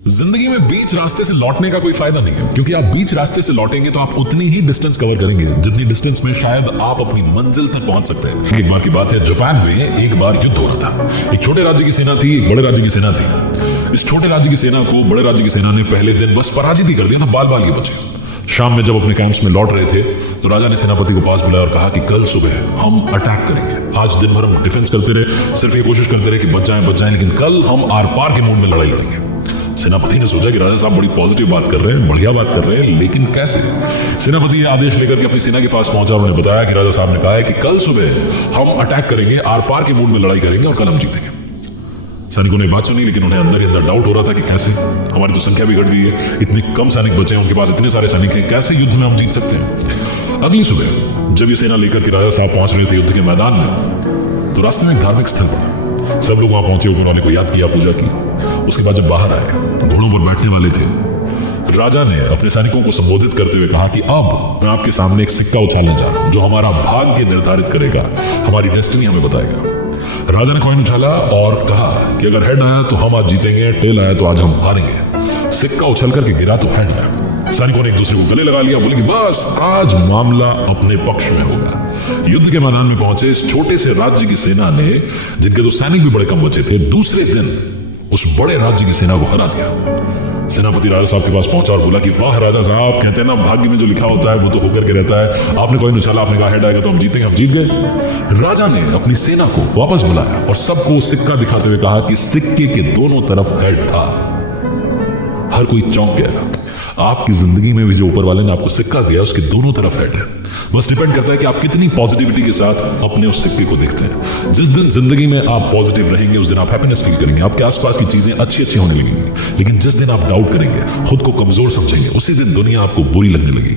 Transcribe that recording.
जिंदगी में बीच रास्ते से लौटने का कोई फायदा नहीं है, क्योंकि आप बीच रास्ते से लौटेंगे तो आप उतनी ही डिस्टेंस कवर करेंगे जितनी डिस्टेंस में शायद आप अपनी मंजिल तक पहुंच सकते हैं। एक बार की बात है, जापान में एक बार युद्ध हो रहा था। एक छोटे राज्य की सेना थी, एक बड़े राज्य की सेना थी। इस छोटे राज्य की सेना को बड़े राज्य की सेना ने पहले दिन बस पराजित ही कर दिया था, बाल बाल ये बचे। शाम में जब अपने कैंप्स में लौट रहे थे तो राजा ने सेनापति को पास बुलाया और कहा कि कल सुबह हम अटैक करेंगे। आज दिन भर हम डिफेंस करते रहे, सिर्फ ये कोशिश करते रहे कि बच जाएं, लेकिन कल हम आर पार के मूड में लड़ाई लड़ेंगे। सेनापति ने सोचा कि राजा साहब बड़ी पॉजिटिव बात कर रहे हैं, बढ़िया बात कर रहे हैं, लेकिन कैसे? सेनापति ये आदेश लेकर के अपनी सेना के पास पहुंचा और उन्हें बताया कि राजा साहब ने कहा है कि कल सुबह हम अटैक करेंगे, आर पार के मूड में लड़ाई करेंगे और कल हम जीतेंगे। सैनिकों ने बात सुनी, लेकिन उन्हें अंदर ही अंदर डाउट हो रहा था कि कैसे? हमारी तो संख्या भी घट गई है, इतने कम सैनिक बचे हैं, उनके पास इतने सारे सैनिक हैं, कैसे युद्ध में हम जीत सकते हैं? अगली सुबह जब ये सेना लेकर के राजा साहब पहुंच रहे थे युद्ध के मैदान में, तो रास्ते में एक धार्मिक स्थल पड़ा। सब लोग वहां पहुंचे, उन्होंने को याद किया, पूजा की। उसके बाद जब बाहर आए, घोड़ों पर बैठने वाले थे, राजा ने अपने सैनिकों को संबोधित करते हुए कहा कि अब मैं आपके सामने एक सिक्का उछालने जा रहा हूं जो हमारा भाग्य निर्धारित करेगा, हमारी डेस्टिनी हमें बताएगा। राजा ने कॉइन उछाला और कहा कि अगर हेड आया तो हम आज जीतेंगे, टेल आया तो आज हम हारेंगे। सिक्का उछल करके गिरा तो हेड आया। सैनिकों ने एक दूसरे को गले लगा लिया, बोले कि बस आज मामला अपने पक्ष में होगा। युद्ध के मैदान में पहुंचे इस छोटे से राज्य की सेना ने, जिनके तो सैनिक भी बड़े कम बचे थे, दूसरे दिन उस बड़े राज्य की सेना को हरा दिया। सेनापति राजा साहब के पास पहुंचा और बोला कि वाह राजा साहब, कहते हैं ना भाग्य में जो लिखा होता है वो तो होकर के रहता है। आपने कॉइन उछाला, आपने कहा हेड आएगा तो हम जीतेंगे, हम जीत गए। राजा ने अपनी सेना को वापस बुलाया और सबको सिक्का दिखाते हुए कहा कि सिक्के के दोनों तरफ हेड था। हर कोई चौंक गया। आपकी जिंदगी में भी जो ऊपर वाले ने आपको सिक्का दिया, उसके दोनों तरफ हेड है। बस डिपेंड करता है कि आप कितनी पॉजिटिविटी के साथ अपने उस सिक्के को देखते हैं। जिस दिन जिंदगी में आप पॉजिटिव रहेंगे, उस दिन आप हैप्पीनेस फील करेंगे, आपके आसपास की चीजें अच्छी अच्छी होने लगेंगी। लेकिन जिस दिन आप डाउट करेंगे, खुद को कमजोर समझेंगे, उसी दिन दुनिया आपको बुरी लगने लगेगी।